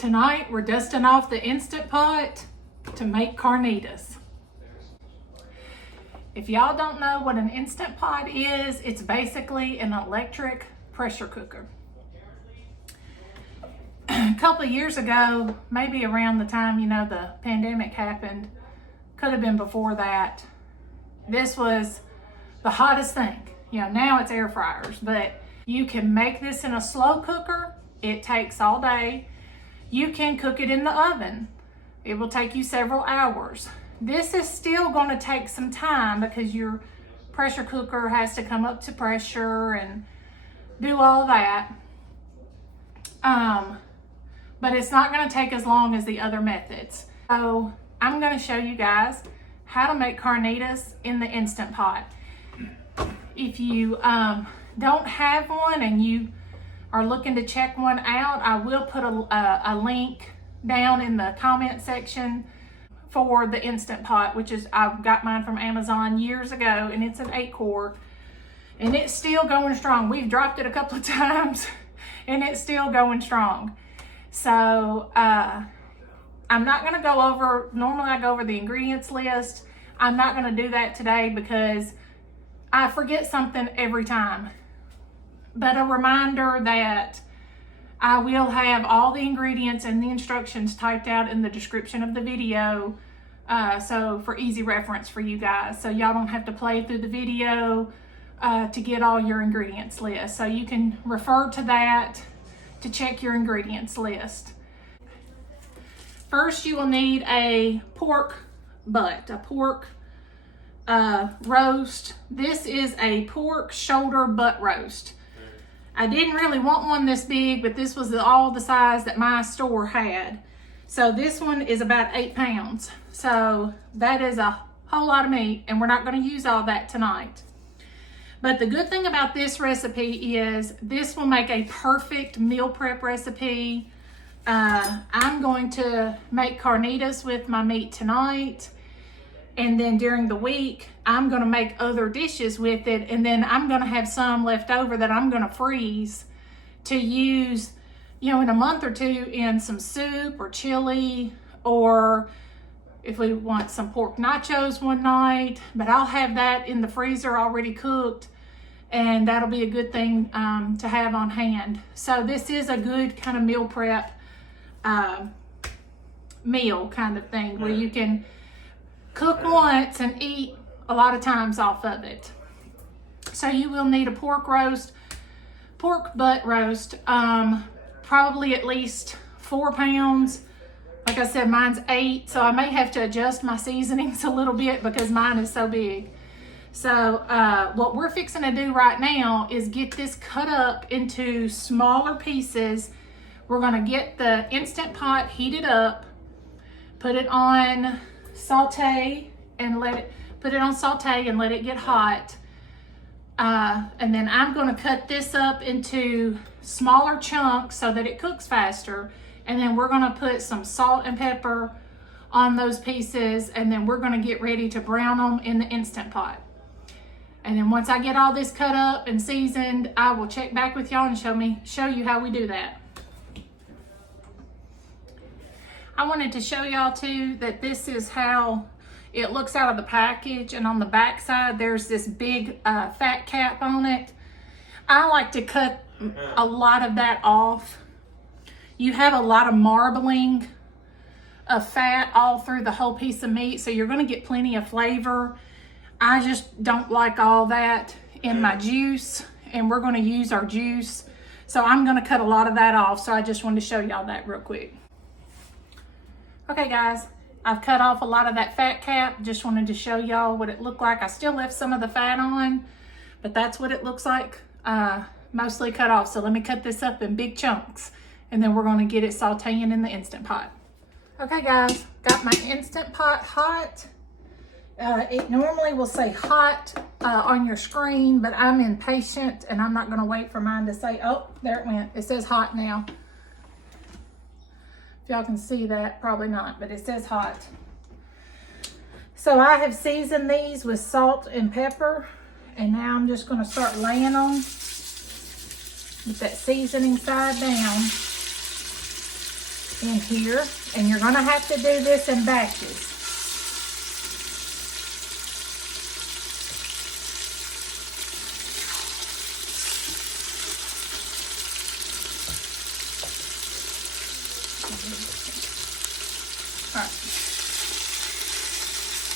Tonight we're dusting off the Instant Pot to make carnitas. If y'all don't know what an Instant Pot is, it's basically an electric pressure cooker. A couple of years ago, maybe around the time, the pandemic happened, could have been before that, this was the hottest thing. Now it's air fryers, but you can make this in a slow cooker. It takes all day. You can cook it in the oven. It will take you several hours. This is still going to take some time because your pressure cooker has to come up to pressure and do all that. But it's not going to take as long as the other methods. So I'm going to show you guys how to make carnitas in the Instant Pot. If you don't have one and you are looking to check one out, I will put a link down in the comment section for the Instant Pot, which is, I got mine from Amazon years ago, and it's an 8-quart, and it's still going strong. We've dropped it a couple of times, and it's still going strong. So I'm not going to go over, normally I go over the ingredients list. I'm not going to do that today because I forget something every time. But a reminder that I will have all the ingredients and the instructions typed out in the description of the video, so for easy reference for you guys, so y'all don't have to play through the video to get all your ingredients list. So you can refer to that to check your ingredients list. First, you will need a pork butt, a pork roast. This is a pork shoulder butt roast. I didn't really want one this big, but this was all the size that my store had. So this one is about 8 pounds. So that is a whole lot of meat, and we're not going to use all that tonight. But the good thing about this recipe is this will make a perfect meal prep recipe. I'm going to make carnitas with my meat tonight. And then during the week, I'm going to make other dishes with it. And then I'm going to have some left over that I'm going to freeze to use, in a month or two in some soup or chili, or if we want some pork nachos one night. But I'll have that in the freezer already cooked, and that'll be a good thing to have on hand. So this is a good kind of meal prep meal kind of thing where you can cook once and eat a lot of times off of it. So you will need a pork butt roast, probably at least 4 pounds. Like I said, mine's 8, so I may have to adjust my seasonings a little bit because mine is so big. So what we're fixing to do right now is get this cut up into smaller pieces. We're gonna get the Instant Pot heated up, put it on saute and let it get hot, and then I'm going to cut this up into smaller chunks so that it cooks faster, and then we're going to put some salt and pepper on those pieces, and then we're going to get ready to brown them in the Instant Pot. And then once I get all this cut up and seasoned, I will check back with y'all and show you how we do that. I wanted to show y'all too that this is how it looks out of the package, and on the back side there's this big fat cap on it. I like to cut a lot of that off. You have a lot of marbling of fat all through the whole piece of meat, so you're going to get plenty of flavor. I just don't like all that in my juice, and we're going to use our juice, so I'm going to cut a lot of that off. So I just wanted to show y'all that real quick. Okay guys, I've cut off a lot of that fat cap. Just wanted to show y'all what it looked like. I still left some of the fat on, but that's what it looks like, mostly cut off. So let me cut this up in big chunks, and then we're going to get it sauteing in the Instant Pot. Okay guys, got my Instant Pot hot. It normally will say hot on your screen, but I'm impatient and I'm not going to wait for mine to say, oh, there it went. It says hot now. Y'all can see that, probably not, but it says hot. So I have seasoned these with salt and pepper, and now I'm just going to start laying them with that seasoning side down. in here, and you're gonna have to do this in batches.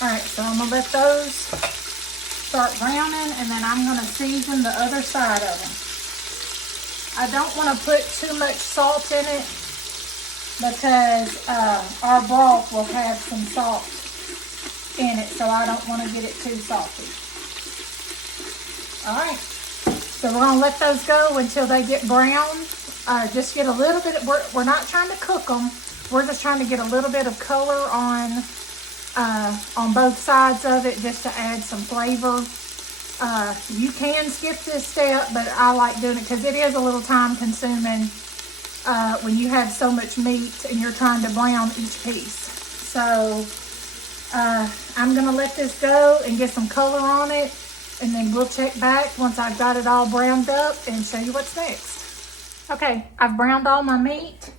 All right, so I'm gonna let those start browning, and then I'm gonna season the other side of them. I don't wanna put too much salt in it because our broth will have some salt in it, so I don't wanna get it too salty. All right, so we're gonna let those go until they get brown. Just get a little bit, we're not trying to cook them. We're just trying to get a little bit of color on both sides of it, just to add some flavor. You can skip this step, but I like doing it because it is a little time consuming when you have so much meat and you're trying to brown each piece. So I'm gonna let this go and get some color on it, and then we'll check back once I've got it all browned up and show you what's next. Okay, I've browned all my meat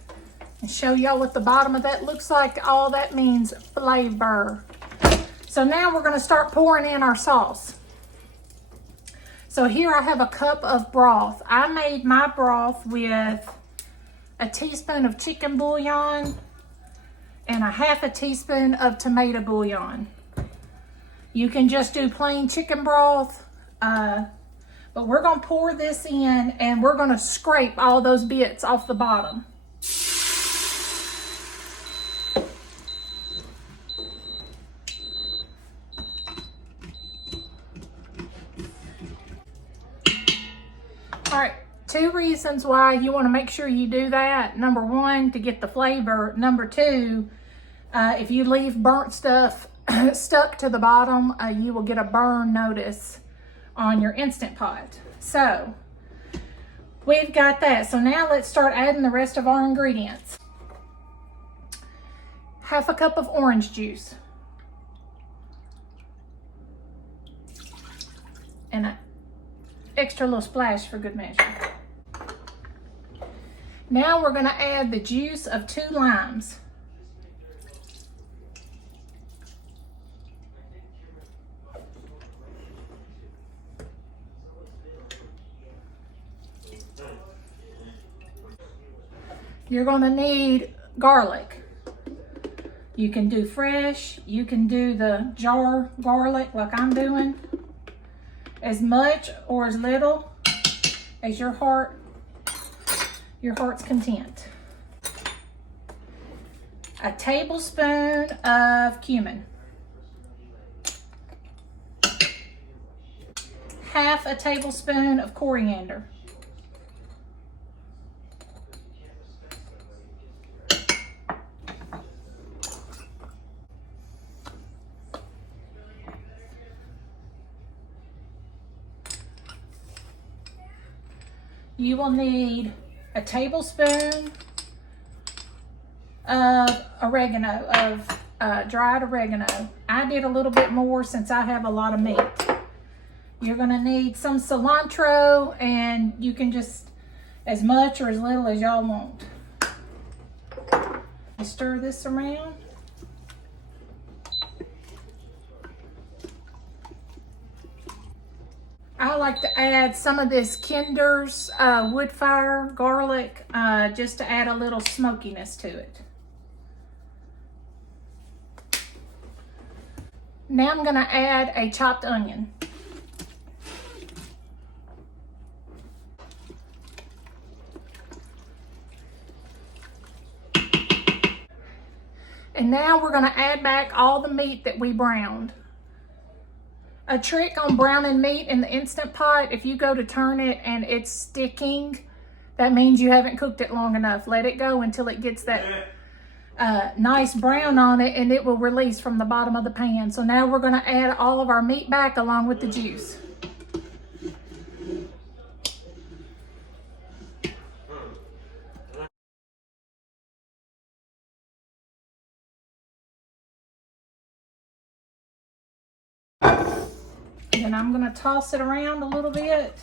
and show y'all what the bottom of that looks like. All that means flavor. So now we're gonna start pouring in our sauce. So here I have a cup of broth. I made my broth with a teaspoon of chicken bouillon and a half a teaspoon of tomato bouillon. You can just do plain chicken broth, but we're gonna pour this in and we're gonna scrape all those bits off the bottom. All right, 2 reasons why you want to make sure you do that. Number 1, to get the flavor. Number 2, if you leave burnt stuff stuck to the bottom, you will get a burn notice on your Instant Pot. So we've got that. So now let's start adding the rest of our ingredients. Half a cup of orange juice. And an extra little splash for good measure. Now we're gonna add the juice of 2 limes. You're gonna need garlic. You can do fresh, you can do the jar garlic like I'm doing. As much or as little as your heart's content. A tablespoon of cumin. Half a tablespoon of coriander. You will need a tablespoon of oregano, dried oregano. I did a little bit more since I have a lot of meat. You're gonna need some cilantro, and you can just, as much or as little as y'all want. You stir this around. I like to add some of this Kinder's woodfire garlic just to add a little smokiness to it. Now I'm gonna add a chopped onion. And now we're gonna add back all the meat that we browned. A trick on browning meat in the Instant Pot, if you go to turn it and it's sticking, that means you haven't cooked it long enough. Let it go until it gets that nice brown on it, and it will release from the bottom of the pan. So now we're gonna add all of our meat back along with the juice. And I'm gonna toss it around a little bit.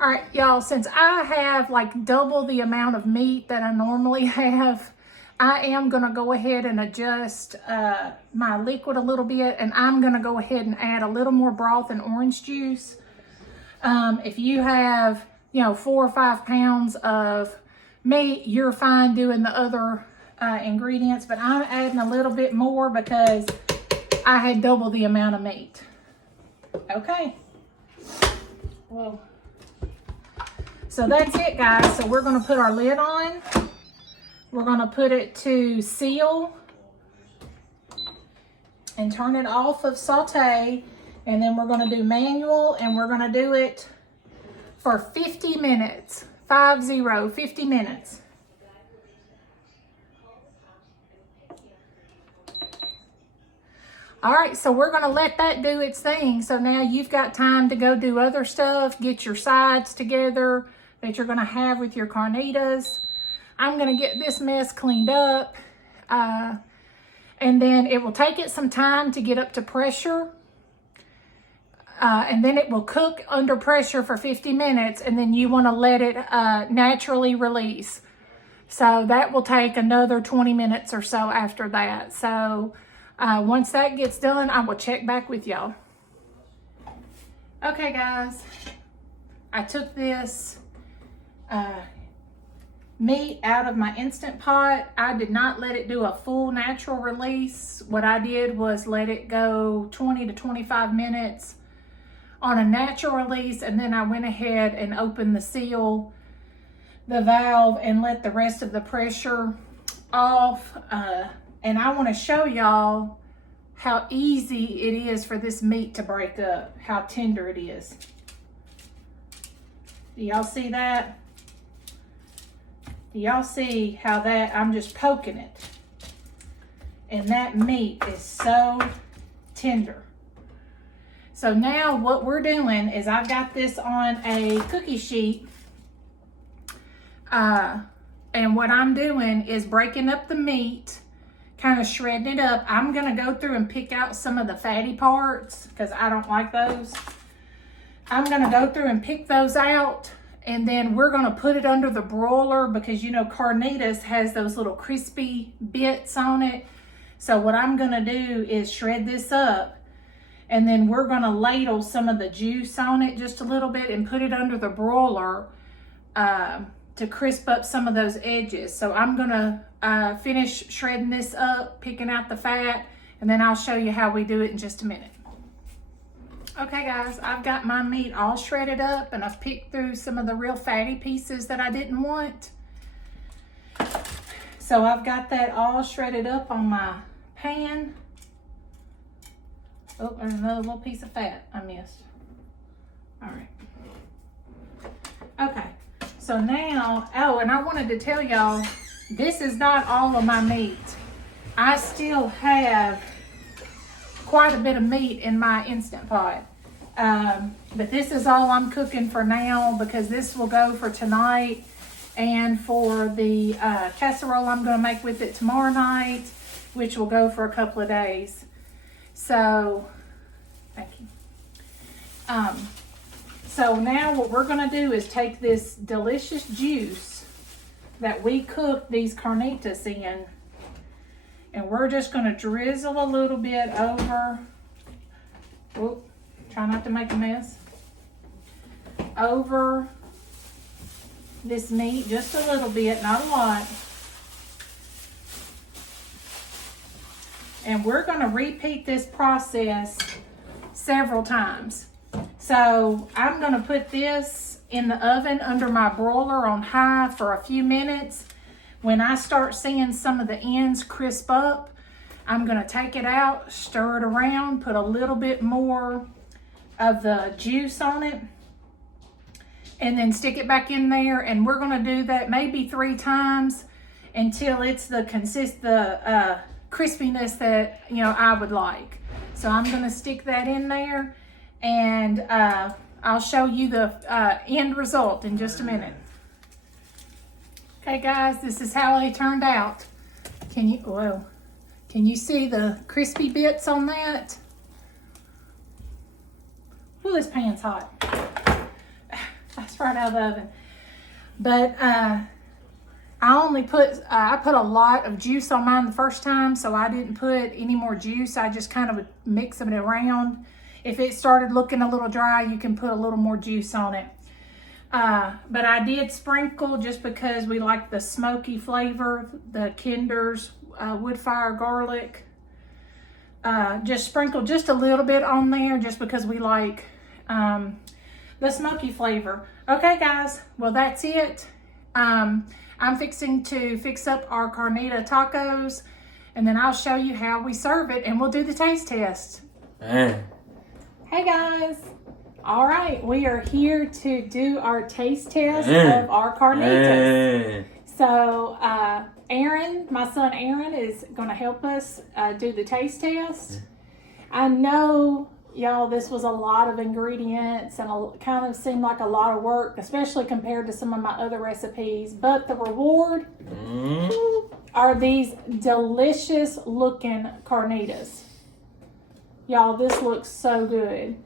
All right, y'all, since I have like double the amount of meat that I normally have, I am gonna go ahead and adjust my liquid a little bit, and I'm gonna go ahead and add a little more broth and orange juice. If you have, 4 or 5 pounds of meat, you're fine doing the other ingredients, but I'm adding a little bit more because I had double the amount of meat. Okay. Whoa. So that's it, guys. So we're gonna put our lid on. We're gonna put it to seal and turn it off of saute. And then we're gonna do manual, and we're gonna do it for 50 minutes. 50 minutes. All right, so we're gonna let that do its thing. So now you've got time to go do other stuff, get your sides together that you're gonna have with your carnitas. I'm gonna get this mess cleaned up. And then it will take it some time to get up to pressure. And then it will cook under pressure for 50 minutes, and then you wanna let it naturally release. So that will take another 20 minutes or so after that. So once that gets done, I will check back with y'all. Okay, guys, I took this meat out of my Instant Pot. I did not let it do a full natural release. What I did was let it go 20 to 25 minutes on a natural release, and then I went ahead and opened the seal, the valve, and let the rest of the pressure off. And I want to show y'all how easy it is for this meat to break up, how tender it is. Do y'all see that? Do y'all see how that, I'm just poking it, and that meat is so tender. So now what we're doing is I've got this on a cookie sheet, and what I'm doing is breaking up the meat, kind of shredding it up. I'm gonna go through and pick out some of the fatty parts because I don't like those. I'm gonna go through and pick those out, and then we're gonna put it under the broiler because Carnitas has those little crispy bits on it. So what I'm gonna do is shred this up, and then we're gonna ladle some of the juice on it just a little bit and put it under the broiler to crisp up some of those edges. So I'm gonna finish shredding this up, picking out the fat, and then I'll show you how we do it in just a minute. Okay, guys, I've got my meat all shredded up, and I've picked through some of the real fatty pieces that I didn't want. So I've got that all shredded up on my pan. Oh, there's another little piece of fat I missed. All right. Okay, so now, oh, and I wanted to tell y'all, this is not all of my meat. I still have quite a bit of meat in my Instant Pot. But this is all I'm cooking for now because this will go for tonight, and for the casserole I'm gonna make with it tomorrow night, which will go for a couple of days. So, thank you. So now what we're gonna do is take this delicious juice that we cooked these carnitas in, and we're just gonna drizzle a little bit over, whoop, try not to make a mess, over this meat, just a little bit, not a lot. And we're gonna repeat this process several times. So I'm gonna put this in the oven under my broiler on high for a few minutes. When I start seeing some of the ends crisp up, I'm gonna take it out, stir it around, put a little bit more of the juice on it, and then stick it back in there. And we're gonna do that maybe 3 times until it's the crispiness that I would like. So I'm gonna stick that in there, and I'll show you the end result in just a minute. Okay, guys, this is how they turned out. Can you see the crispy bits on that? Well, this pan's hot. That's right out of the oven. But I put a lot of juice on mine the first time, so I didn't put any more juice. I just kind of mix it around. If it started looking a little dry, you can put a little more juice on it. But I did sprinkle just because we like the smoky flavor, the Kinder's woodfire garlic. Just sprinkle just a little bit on there just because we like the smoky flavor. Okay guys, well that's it. I'm fixing to fix up our carnita tacos, and then I'll show you how we serve it, and we'll do the taste test. Hey guys. All right, we are here to do our taste test of our carnitas. So Aaron, my son Aaron, is going to help us do the taste test. I know, y'all, this was a lot of ingredients and kind of seemed like a lot of work, especially compared to some of my other recipes. But the reward are these delicious looking carnitas. Y'all, this looks so good.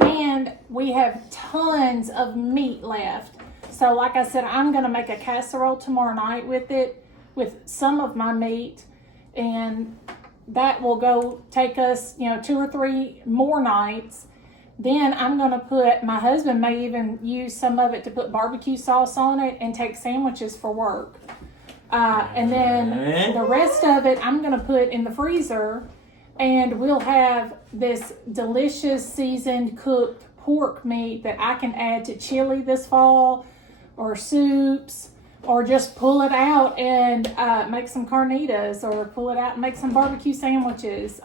And we have tons of meat left. So like I said, I'm going to make a casserole tomorrow night with it, with some of my meat. And that will go take us, 2 or 3 more nights. Then I'm going to put, my husband may even use some of it to put barbecue sauce on it and take sandwiches for work. And then the rest of it, I'm going to put in the freezer. And we'll have this delicious seasoned cooked pork meat that I can add to chili this fall, or soups, or just pull it out and make some carnitas, or pull it out and make some barbecue sandwiches.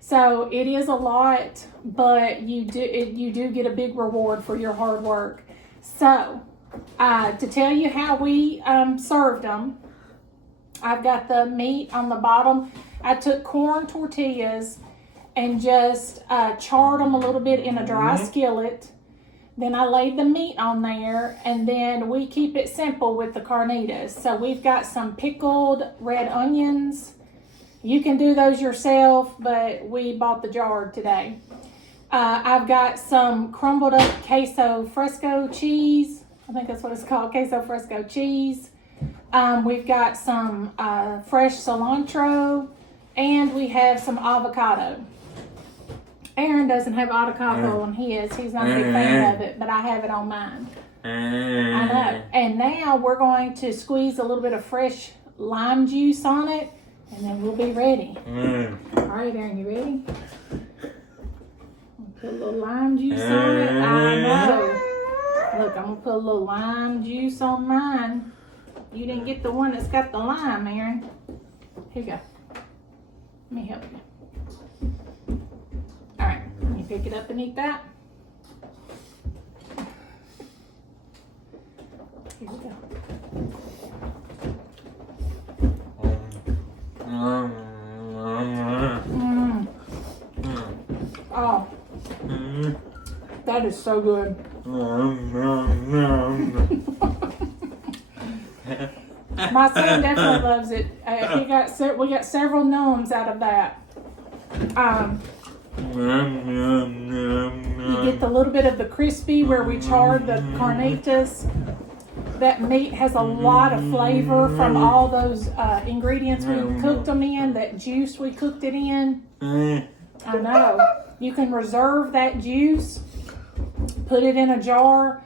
So it is a lot, but you do get a big reward for your hard work. So to tell you how we served them, I've got the meat on the bottom. I took corn tortillas and just charred them a little bit in a dry skillet. Then I laid the meat on there, and then we keep it simple with the carnitas. So we've got some pickled red onions. You can do those yourself, but we bought the jar today. I've got some crumbled up queso fresco cheese. I think that's what it's called, queso fresco cheese. We've got some fresh cilantro. And we have some avocado. Aaron doesn't have avocado on his. He's not a big fan of it, but I have it on mine. I know. And now we're going to squeeze a little bit of fresh lime juice on it, and then we'll be ready. All right, Aaron, you ready? Put a little lime juice on it. I know. Look, I'm going to put a little lime juice on mine. You didn't get the one that's got the lime, Aaron. Here you go. Let me help you. All right, can you pick it up and eat that? Here we go. Oh, that is so good. My son definitely loves it. We got several gnomes out of that. You get the little bit of the crispy where we charred the carnitas. That meat has a lot of flavor from all those ingredients we cooked them in, that juice we cooked it in. I know. You can reserve that juice, put it in a jar.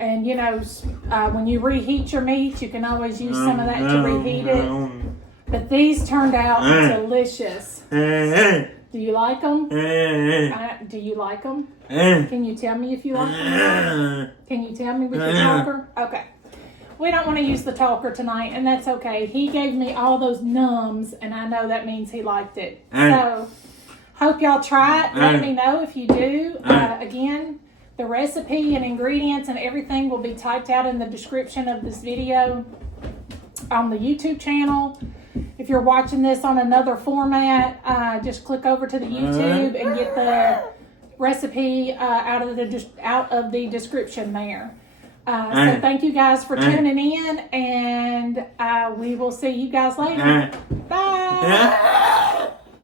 And when you reheat your meat, you can always use some of that to reheat it. But these turned out delicious. Do you like them? Do you like them? Can you tell me if you like them? Can you tell me with your talker? Okay. We don't want to use the talker tonight, and that's okay. He gave me all those nums, and I know that means he liked it. So, hope y'all try it. Let me know if you do. Again, the recipe and ingredients and everything will be typed out in the description of this video on the YouTube channel. If you're watching this on another format, just click over to the YouTube and get the recipe out of the description there. So thank you guys for tuning in, and we will see you guys later. Bye.